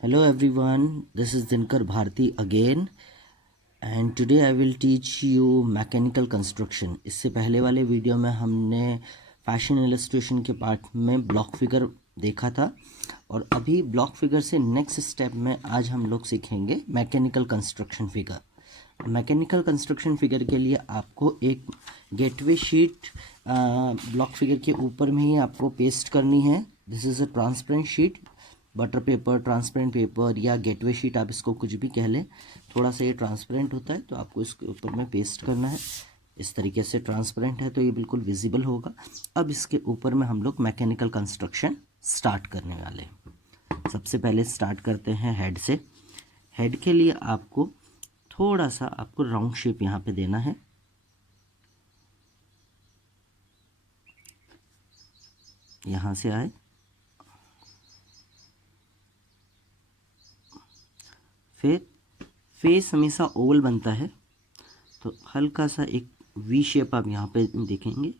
Hello everyone, this is Dinkar Bharti again and today I will teach you mechanical construction. इससे पहले वाले video में हमने fashion illustration के पार्ट में ब्लॉक फिगर देखा था और अभी ब्लॉक फिगर से नेक्स्ट स्टेप में आज हम लोग सीखेंगे mechanical construction figure. Mechanical construction figure के लिए आपको एक गेटवे शीट ब्लॉक फिगर के ऊपर में ही आपको पेस्ट करनी है। This is a transparent sheet, butter paper, transparent paper या गेटवे शीट, आप इसको कुछ भी कह लें। थोड़ा सा ये ट्रांसपेरेंट होता है तो आपको इसके ऊपर में पेस्ट करना है। इस तरीके से ट्रांसपेरेंट है तो ये बिल्कुल विजिबल होगा। अब इसके ऊपर में हम लोग मैकेनिकल कंस्ट्रक्शन स्टार्ट करने वाले हैं। सबसे पहले स्टार्ट करते हैं हेड से। हेड के लिए आपको थोड़ा सा आपको राउंड शेप यहाँ पे देना है। यहाँ से आए, फिर फेस हमेशा ओवल बनता है तो हल्का सा एक वी शेप आप यहाँ पे देखेंगे।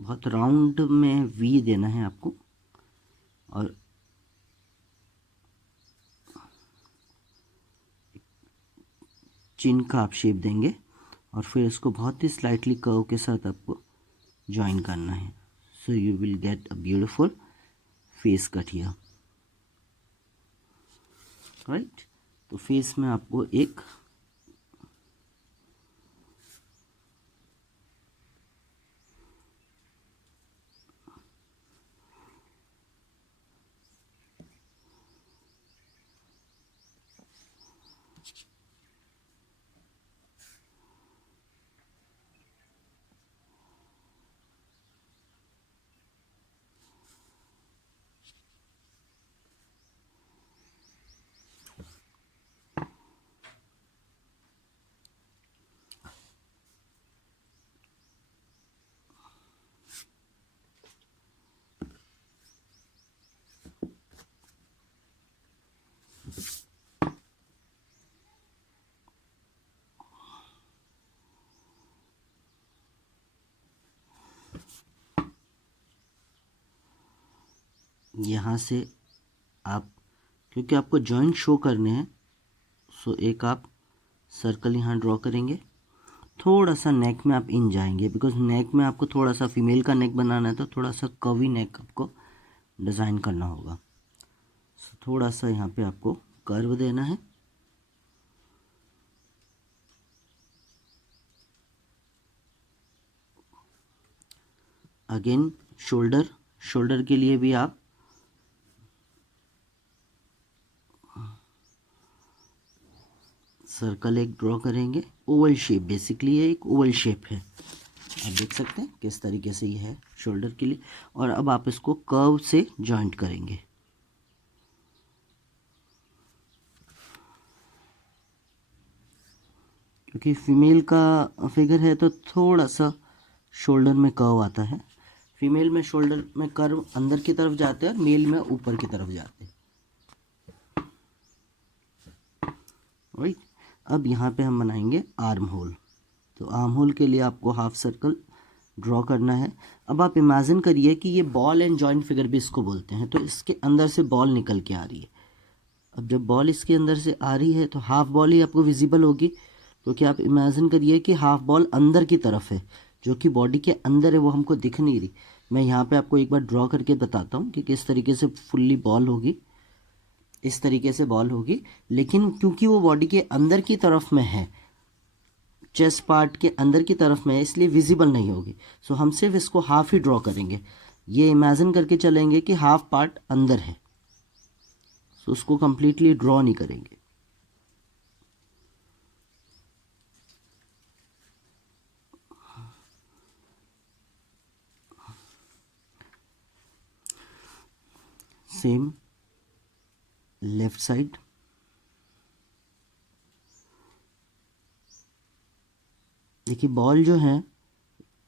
बहुत राउंड में वी देना है आपको और चिन का आप शेप देंगे और फिर इसको बहुत ही स्लाइटली कर्व के साथ आपको ज्वाइन करना है। So you will get a beautiful face cut here, right. तो फेस में आपको एक यहाँ से आप, क्योंकि आपको जॉइंट शो करने हैं, सो एक आप सर्कल यहाँ ड्रॉ करेंगे। थोड़ा सा नेक में आप इन जाएंगे बिकॉज नेक में आपको थोड़ा सा फीमेल का नेक बनाना है तो थोड़ा सा कर्वी नेक आपको डिज़ाइन करना होगा। सो थोड़ा सा यहाँ पे आपको कर्व देना है। अगेन शोल्डर के लिए भी आप सर्कल एक ड्रॉ करेंगे। ओवल शेप, बेसिकली ये एक ओवल शेप है। आप देख सकते हैं किस तरीके से ये है शोल्डर के लिए। और अब आप इसको कर्व से जॉइंट करेंगे। क्योंकि फीमेल का फिगर है तो थोड़ा सा शोल्डर में कर्व आता है। फीमेल में शोल्डर में कर्व अंदर की तरफ जाते हैं और मेल में ऊपर की तरफ जाते हैं, राइट। अब यहाँ पे हम बनाएंगे आर्म होल। तो आर्म होल के लिए आपको हाफ सर्कल ड्रॉ करना है। अब आप इमेजिन करिए कि ये बॉल एंड जॉइंट फिगर भी इसको बोलते हैं, तो इसके अंदर से बॉल निकल के आ रही है। अब जब बॉल इसके अंदर से आ रही है तो हाफ बॉल ही आपको विजिबल होगी, क्योंकि आप इमेजिन करिए कि हाफ बॉल अंदर की तरफ है, जो कि बॉडी के अंदर है, वो हमको दिख नहीं रही। मैं यहाँ पे आपको एक बार ड्रॉ करके बताता हूँ कि किस तरीके से फुल्ली बॉल होगी। इस तरीके से बॉल होगी, लेकिन क्योंकि वो बॉडी के अंदर की तरफ में है, चेस्ट पार्ट के अंदर की तरफ में है, इसलिए विजिबल नहीं होगी। सो हम सिर्फ इसको हाफ ही ड्रॉ करेंगे। ये इमेजिन करके चलेंगे कि हाफ पार्ट अंदर है, सो उसको कंप्लीटली ड्रॉ नहीं करेंगे। सेम लेफ्ट साइड, देखिए बॉल जो है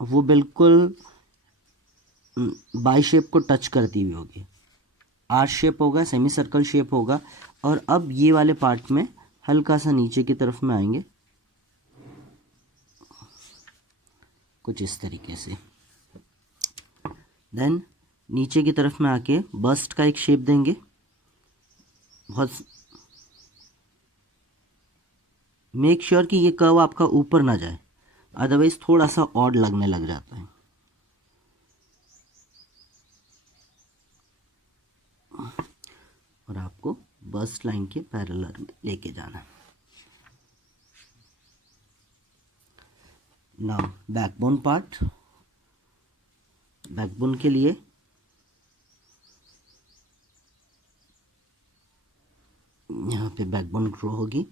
वो बिल्कुल बाई शेप को टच करती हुई होगी। आर शेप होगा, सेमी सर्कल शेप होगा। और अब ये वाले पार्ट में हल्का सा नीचे की तरफ में आएंगे, कुछ इस तरीके से। देन नीचे की तरफ में आके बस्ट का एक शेप देंगे। बहुत मेक श्योर कि ये कर्व आपका ऊपर ना जाए, अदरवाइज थोड़ा सा ऑड लगने लग जाता है। और आपको बस लाइन के पैरेलल में लेके जाना है। Now backbone part. बैकबोन के लिए यहाँ पे बैकबोन ग्रो होगी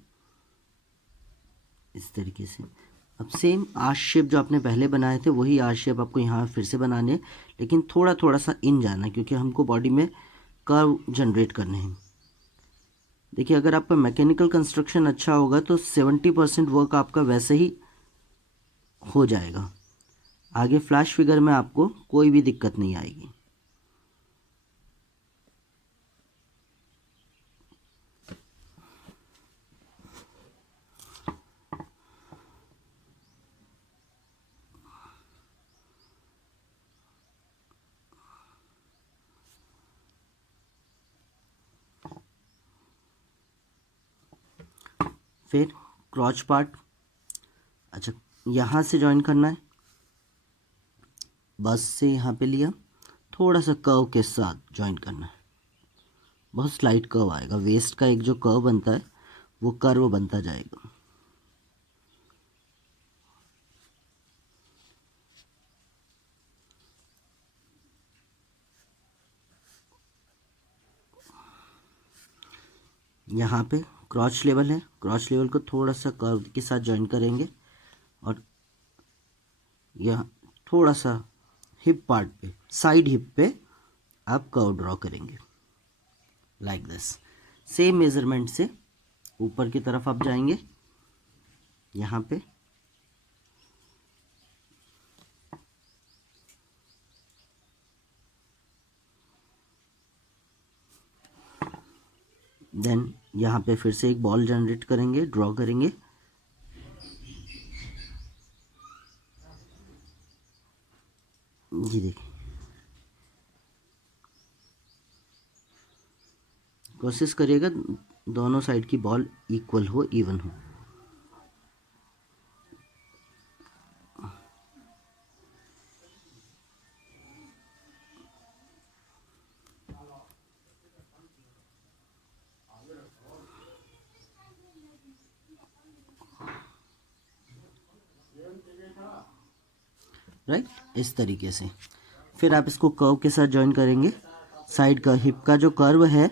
इस तरीके से। अब सेम आर्च शेप जो आपने पहले बनाए थे वही आर्च शेप आपको यहाँ फिर से बनाने हैं, लेकिन थोड़ा थोड़ा सा इन जाना, क्योंकि हमको बॉडी में कर्व जनरेट करने हैं। देखिए, अगर आपका मैकेनिकल कंस्ट्रक्शन अच्छा होगा तो 70% वर्क आपका वैसे ही हो जाएगा। आगे फ्लैश फिगर में आपको कोई भी दिक्कत नहीं आएगी। फिर क्रॉच पार्ट, अच्छा यहाँ से ज्वाइन करना है, बस से यहाँ पे लिया, थोड़ा सा कर्व के साथ ज्वाइन करना है। बहुत स्लाइट कर्व आएगा, वेस्ट का एक जो कर्व बनता है वो कर्व बनता जाएगा। यहाँ पे क्रॉच लेवल है, क्रॉच लेवल को थोड़ा सा कर्व के साथ ज्वाइन करेंगे और यहाँ थोड़ा सा हिप पार्ट पे, साइड हिप पे आप कर्व ड्रॉ करेंगे लाइक दिस। सेम मेजरमेंट से ऊपर की तरफ आप जाएंगे, यहाँ पे देन यहाँ पे फिर से एक बॉल जनरेट करेंगे, ड्रॉ करेंगे। ये देखिए, कोशिश करिएगा दोनों साइड की बॉल इक्वल हो, इवन हो। राइट, इस तरीके से। फिर आप इसको कर्व के साथ ज्वाइन करेंगे। साइड का हिप का जो कर्व है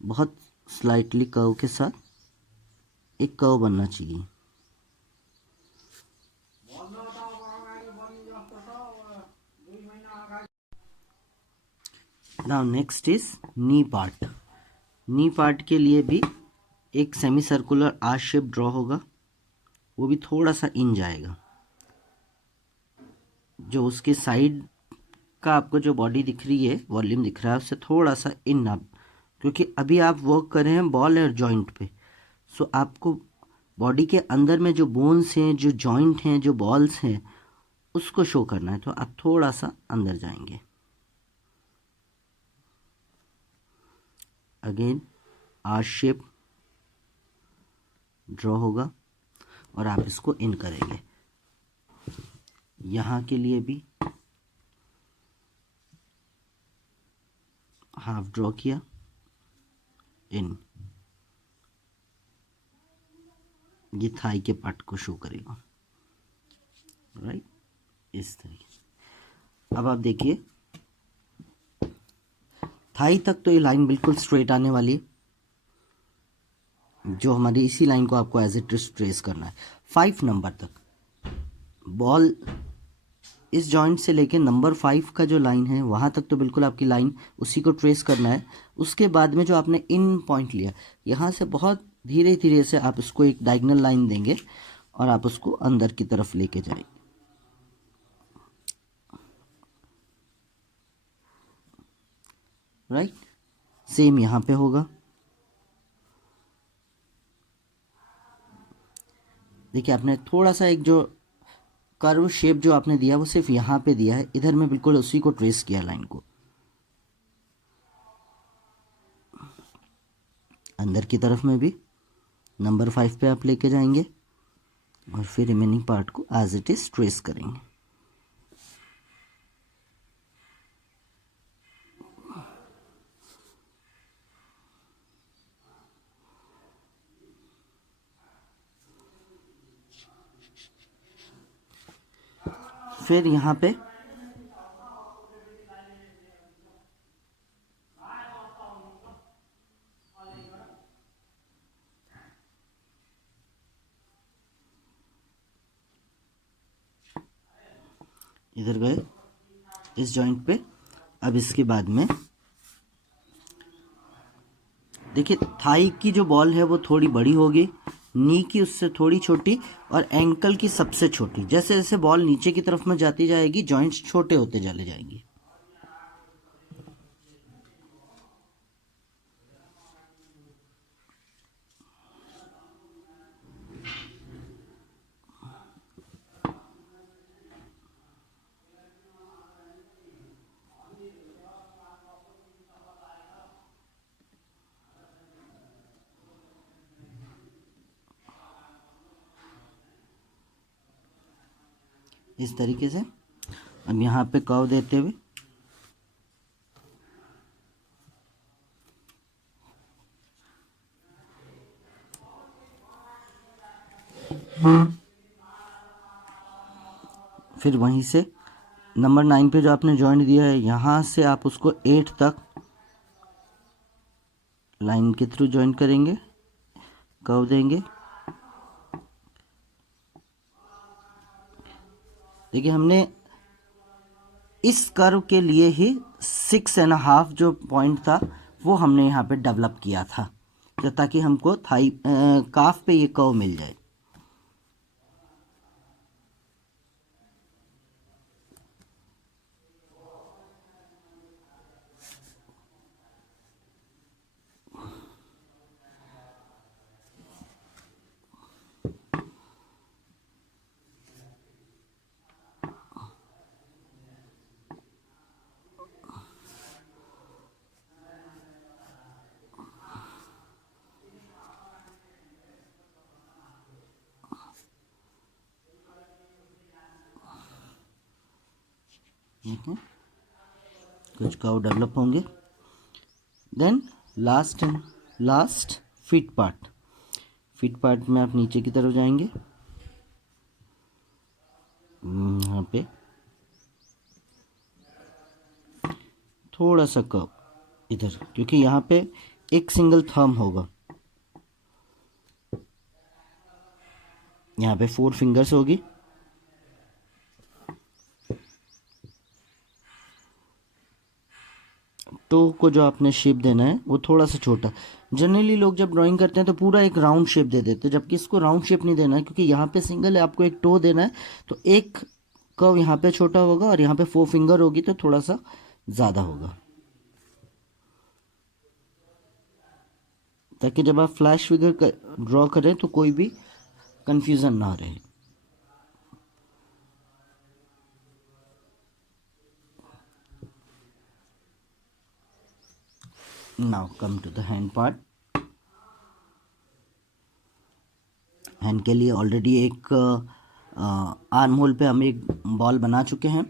बहुत स्लाइटली कर्व के साथ एक कर्व बनना चाहिए। Now next is knee part. Knee part के लिए भी एक semi circular arch shape draw होगा, वो भी थोड़ा सा इन जाएगा। जो उसके साइड का आपको जो बॉडी दिख रही है, वॉल्यूम दिख रहा है, उससे थोड़ा सा इन आप, क्योंकि अभी आप वर्क कर रहे हैं बॉल और जॉइंट पे। सो आपको बॉडी के अंदर में जो बोन्स हैं, जो जॉइंट हैं, जो बॉल्स हैं, उसको शो करना है, तो आप थोड़ा सा अंदर जाएंगे। अगेन आर्च शेप ड्रॉ होगा और आप इसको इन करेंगे। यहाँ के लिए भी हाफ ड्रॉ किया, इन, ये थाई के पार्ट को शो करेगा। राइट, इस तरीके से। अब आप देखिए, थाई तक तो ये लाइन बिल्कुल स्ट्रेट आने वाली है, जो हमारी इसी लाइन को आपको एज इट इज ट्रेस करना है 5 नंबर तक। बॉल इस जॉइंट से लेके नंबर 5 का जो लाइन है वहाँ तक तो बिल्कुल आपकी लाइन उसी को ट्रेस करना है। उसके बाद में जो आपने इन पॉइंट लिया, यहाँ से बहुत धीरे धीरे से आप इसको एक डायगोनल लाइन देंगे और आप उसको अंदर की तरफ लेके जाएंगे। राइट, सेम यहाँ पे होगा। देखिए, आपने थोड़ा सा एक जो कर्व शेप जो आपने दिया वो सिर्फ यहाँ पे दिया है, इधर में बिल्कुल उसी को ट्रेस किया लाइन को। अंदर की तरफ में भी नंबर 5 पे आप लेके जाएंगे और फिर रिमेनिंग पार्ट को एज इट इज ट्रेस करेंगे। फिर यहाँ पे इधर गए इस जॉइंट पे। अब इसके बाद में देखिए थाई की जो बॉल है वो थोड़ी बड़ी होगी, नी की उससे थोड़ी छोटी और एंकल की सबसे छोटी। जैसे जैसे बॉल नीचे की तरफ में जाती जाएगी जॉइंट्स छोटे होते चले जाएंगे। इस तरीके से अब यहाँ पे कर्व देते हुए फिर वहीं से नंबर 9 पे जो आपने जॉइंट दिया है यहाँ से आप उसको 8 तक लाइन के थ्रू जॉइंट करेंगे, कर्व देंगे। देखिए हमने इस कर्व के लिए ही 6.5 जो पॉइंट था वो हमने यहाँ पे डेवलप किया था, ताकि हमको थाई काफ पे ये कर्व मिल जाए। कुछ कर्व डेवलप होंगे। देन लास्ट फिट पार्ट में आप नीचे की तरफ जाएंगे। यहाँ पे थोड़ा सा कर्व इधर, क्योंकि यहाँ पे एक सिंगल थंब होगा, यहाँ पे 4 फिंगर्स होगी। टो को जो आपने शेप देना है वो थोड़ा सा छोटा। जनरली लोग जब ड्राइंग करते हैं तो पूरा एक राउंड शेप दे देते हैं, जबकि इसको राउंड शेप नहीं देना है, क्योंकि यहाँ पे सिंगल है, आपको एक टो देना है। तो एक कर्व यहाँ पे छोटा होगा और यहाँ पे 4 फिंगर होगी तो थोड़ा सा ज़्यादा होगा, ताकि जब आप फ्लैश फिगर ड्रॉ करें तो कोई भी कंफ्यूजन ना रहे। Now come to the hand part. Hand के लिए ऑलरेडी एक आर्म होल पे हम एक बॉल बना चुके हैं।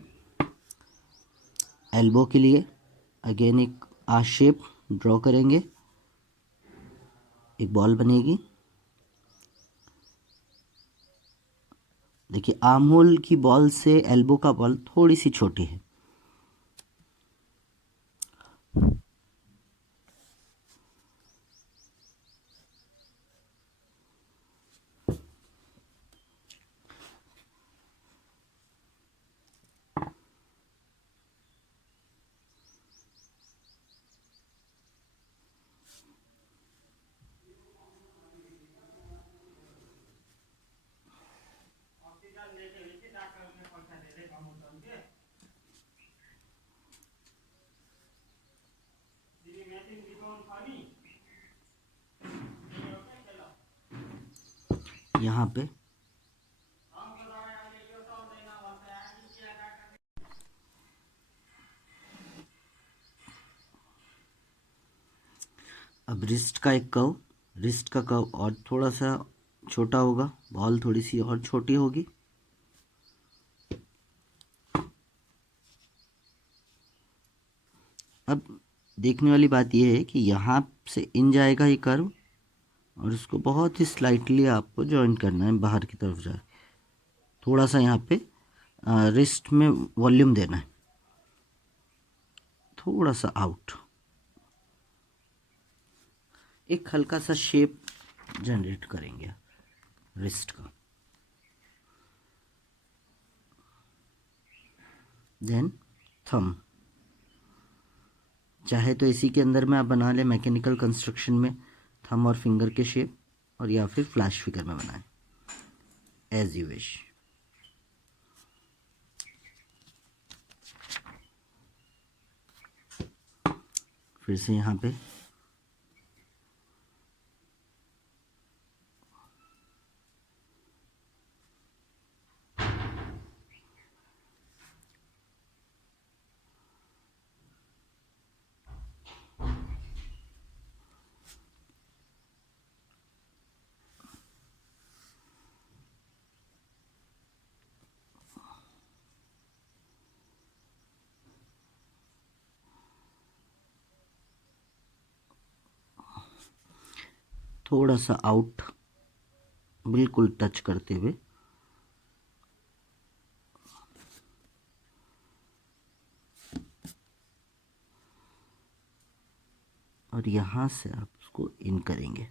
एल्बो के लिए अगेन एक आर शेप ड्रॉ करेंगे, एक बॉल बनेगी। देखिए आर्म होल की बॉल से एल्बो का बॉल थोड़ी सी छोटी है। यहाँ पे अब रिस्ट का एक कर्व, रिस्ट का कर्व और थोड़ा सा छोटा होगा, बॉल थोड़ी सी और छोटी होगी। अब देखने वाली बात यह है कि यहाँ से इन जाएगा ये कर्व और इसको बहुत ही स्लाइटली आपको जॉइन करना है, बाहर की तरफ जाए, थोड़ा सा यहाँ पे रिस्ट में वॉल्यूम देना है, थोड़ा सा आउट, एक हल्का सा शेप जनरेट करेंगे रिस्ट का। देन थंब, चाहे तो इसी के अंदर में आप बना लें मैकेनिकल कंस्ट्रक्शन में थंब और फिंगर के शेप, और या फिर फ्लैश फिगर में बनाएं, एज यू विश। फिर से यहाँ पे थोड़ा सा आउट, बिल्कुल टच करते हुए, और यहाँ से आप उसको इन करेंगे।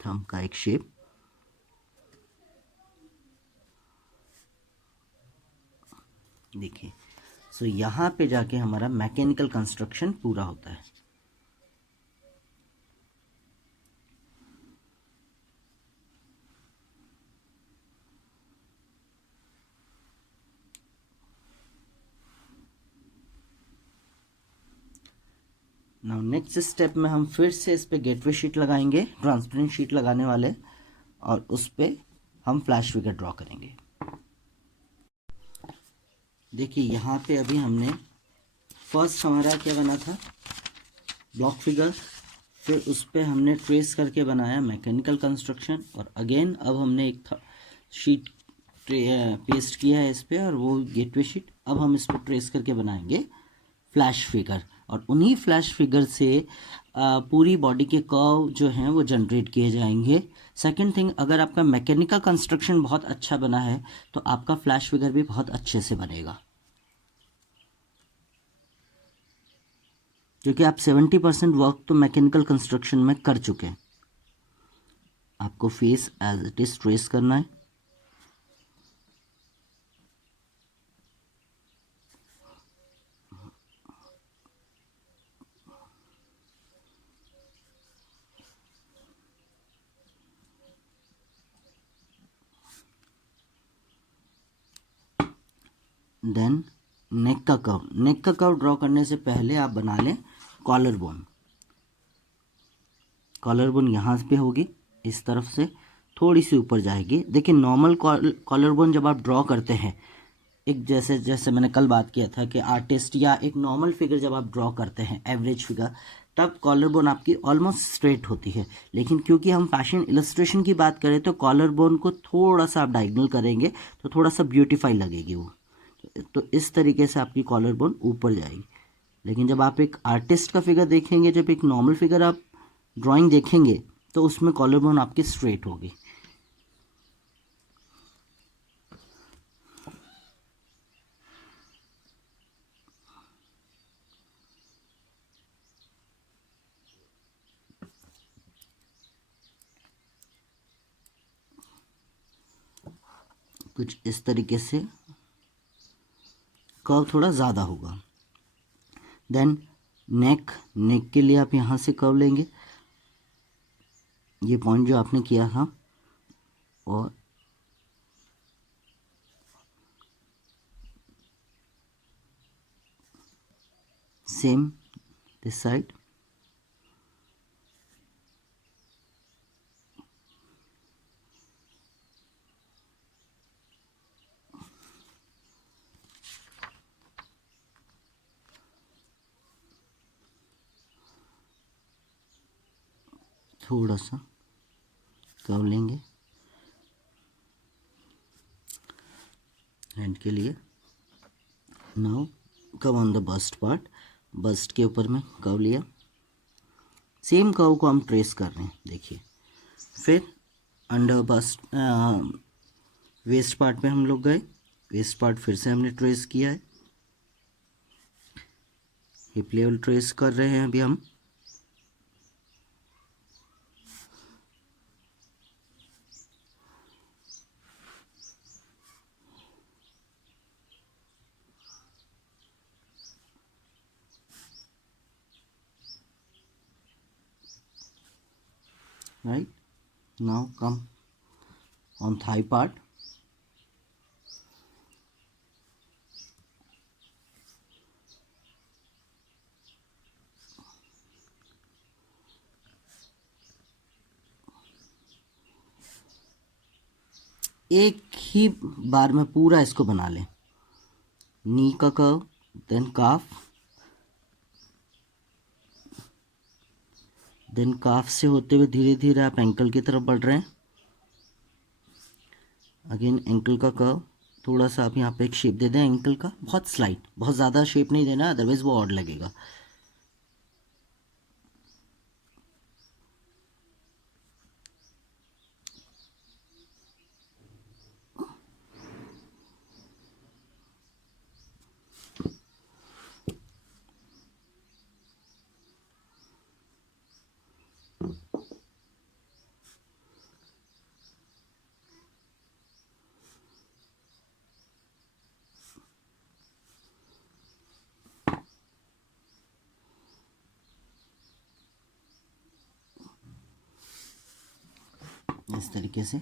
थंब का एक शेप, देखिए। सो यहाँ पे जाके हमारा मैकेनिकल कंस्ट्रक्शन पूरा होता है। नाउ नेक्स्ट स्टेप में हम फिर से इस पे गेटवे शीट लगाएंगे, ट्रांसपेरेंट शीट लगाने वाले, और उस पे हम फ्लैश फिगर ड्रॉ करेंगे। देखिए यहाँ पे अभी हमने फर्स्ट हमारा क्या बना था, ब्लॉक फिगर, फिर उस पे हमने ट्रेस करके बनाया मैकेनिकल कंस्ट्रक्शन, और अगेन अब हमने एक शीट पेस्ट किया है इस पे, और वो गेटवे शीट। अब हम इस पर ट्रेस करके बनाएंगे फ्लैश फिगर, और उन्हीं फ्लैश फिगर से पूरी बॉडी के कर्व जो हैं वो जनरेट किए जाएंगे। सेकंड थिंग, अगर आपका मैकेनिकल कंस्ट्रक्शन बहुत अच्छा बना है तो आपका फ्लैश फिगर भी बहुत अच्छे से बनेगा, क्योंकि आप 70% वर्क तो मैकेनिकल कंस्ट्रक्शन में कर चुके हैं। आपको face as it is trace करना है, देन नेक का कर्व। नेक का कर्व ड्रॉ करने से पहले आप बना लें कॉलर बोन। कॉलर बोन यहाँ पे होगी, इस तरफ से थोड़ी सी ऊपर जाएगी। देखिए नॉर्मल कॉलर बोन जब आप ड्रॉ करते हैं, एक जैसे जैसे मैंने कल बात किया था कि आर्टिस्ट या एक नॉर्मल फिगर जब आप ड्रॉ करते हैं, एवरेज फिगर, तब कॉलर बोन आपकी ऑलमोस्ट स्ट्रेट होती है। लेकिन क्योंकि हम फैशन इलस्ट्रेशन की बात करें तो कॉलर बोन को थोड़ा सा आप डायगोनल करेंगे तो थोड़ा सा ब्यूटीफाई लगेगी वो, तो इस तरीके से आपकी कॉलर बोन ऊपर जाएगी। लेकिन जब आप एक आर्टिस्ट का फिगर देखेंगे, जब एक नॉर्मल फिगर आप ड्राइंग देखेंगे, तो उसमें कॉलर बोन आपकी स्ट्रेट होगी। कुछ इस तरीके से कर्व थोड़ा ज़्यादा होगा। देन नेक, नेक के लिए आप यहाँ से कर्व लेंगे, ये पॉइंट जो आपने किया था, और सेम दिस साइड, थोड़ा सा कर्व लेंगे हैंड के लिए। Now curve on the bust part, bust के ऊपर में कर्व लिया, सेम कर्व को हम ट्रेस कर रहे हैं देखिए। फिर अंडर बस्ट वेस्ट पार्ट पे हम लोग गए, वेस्ट पार्ट फिर से हमने ट्रेस किया है, हिप लेवल ट्रेस कर रहे हैं अभी हम। Right, now come on thigh part. एक ही बार में पूरा इसको बना लें, नी का कर्व, देन काफ, देन काफ से होते हुए धीरे धीरे आप एंकल की तरफ बढ़ रहे हैं। अगेन एंकल का कर्व, थोड़ा सा आप यहाँ पे एक शेप दे दें एंकल का, बहुत स्लाइट, बहुत ज़्यादा शेप नहीं देना, अदरवाइज वो ऑड लगेगा। इस तरीके से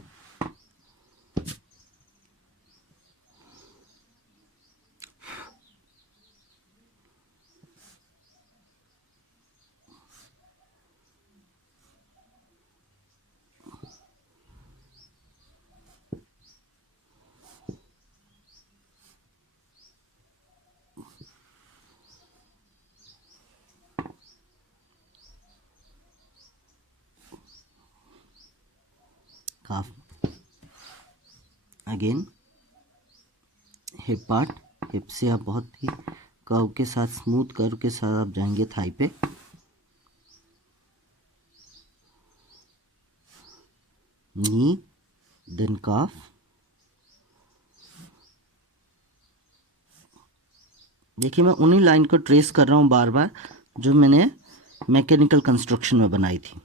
काफ। अगेन हिप पार्ट, हिप से आप बहुत ही कर्व के साथ, स्मूथ कर्व के साथ आप जाएंगे थाई पे। नी, देन काफ, देखिए मैं उन्हीं लाइन को ट्रेस कर रहा हूँ बार बार जो मैंने मैकेनिकल कंस्ट्रक्शन में बनाई थी।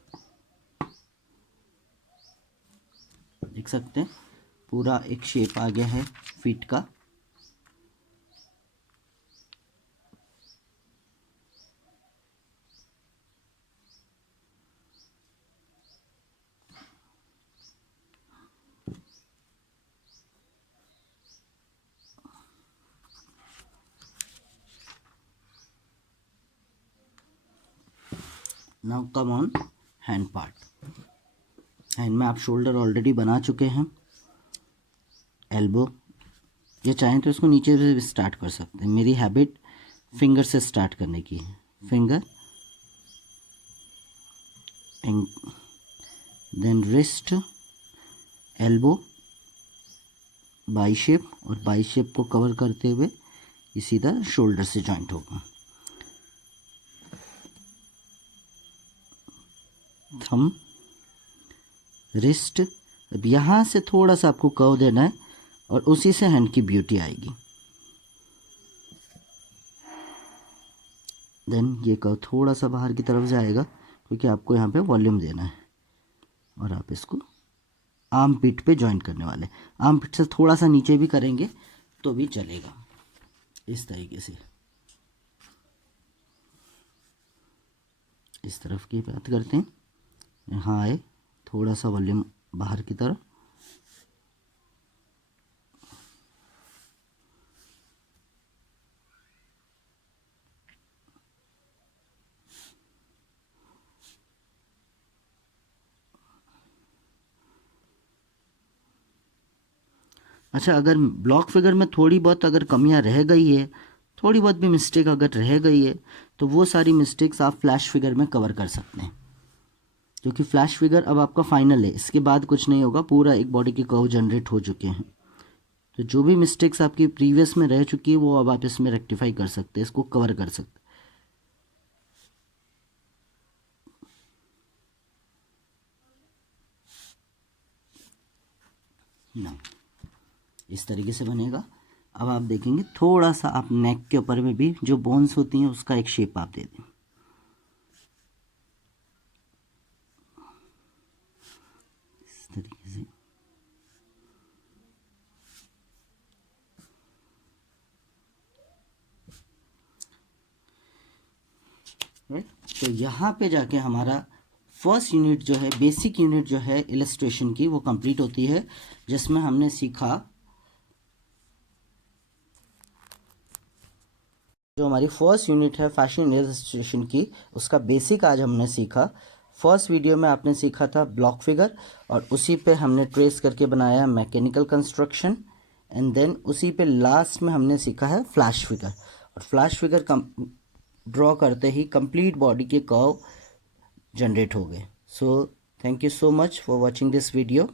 देख सकते हैं पूरा एक शेप आ गया है फीट का। Now come on hand part. Hand में आप शोल्डर ऑलरेडी बना चुके हैं, एल्बो, ये चाहें तो इसको नीचे से स्टार्ट कर सकते हैं। मेरी हैबिट फिंगर से स्टार्ट करने की है, finger, then wrist, elbow, bicep, और बाइसेप को कवर करते हुए ये सीधा शोल्डर से जॉइंट होगा। थंब, रिस्ट, अब यहाँ से थोड़ा सा आपको कर्व देना है और उसी से हैंड की ब्यूटी आएगी। देन ये कर्व थोड़ा सा बाहर की तरफ जाएगा क्योंकि आपको यहाँ पे वॉल्यूम देना है, और आप इसको आर्म पिट पे जॉइंट करने वाले। आर्म पिट से थोड़ा सा नीचे भी करेंगे तो भी चलेगा। इस तरीके से इस तरफ की बात करते हैं, यहाँ आए, थोड़ा सा वॉल्यूम बाहर की तरफ, अच्छा अगर ब्लॉक फिगर में थोड़ी बहुत अगर कमियां रह गई है, थोड़ी बहुत भी मिस्टेक अगर रह गई है, तो वो सारी मिस्टेक्स आप फ्लैश फिगर में कवर कर सकते हैं। क्योंकि फ्लैश फिगर अब आपका फाइनल है, इसके बाद कुछ नहीं होगा, पूरा एक बॉडी के कर्व जनरेट हो चुके हैं। तो जो भी मिस्टेक्स आपकी प्रीवियस में रह चुकी है वो अब आप इसमें रेक्टिफाई कर सकते हैं, इसको कवर कर सकते हैं ना। इस तरीके से बनेगा। अब आप देखेंगे थोड़ा सा आप नेक के ऊपर में भी जो बोन्स होती हैं उसका एक शेप आप दे दें, इस तरीके से। तो यहाँ पे जाके हमारा फर्स्ट यूनिट जो है, बेसिक यूनिट जो है इलस्ट्रेशन की, वो कंप्लीट होती है, जिसमें हमने सीखा जो हमारी फर्स्ट यूनिट है फैशन इलस्ट्रेशन की, उसका बेसिक आज हमने सीखा। फर्स्ट वीडियो में आपने सीखा था ब्लॉक फिगर, और उसी पे हमने ट्रेस करके बनाया मैकेनिकल कंस्ट्रक्शन, एंड देन उसी पे लास्ट में हमने सीखा है फ्लैश फिगर। और फ्लैश फिगर ड्रॉ करते ही कंप्लीट बॉडी के कर्व जनरेट हो गए। So thank you so much for watching this video.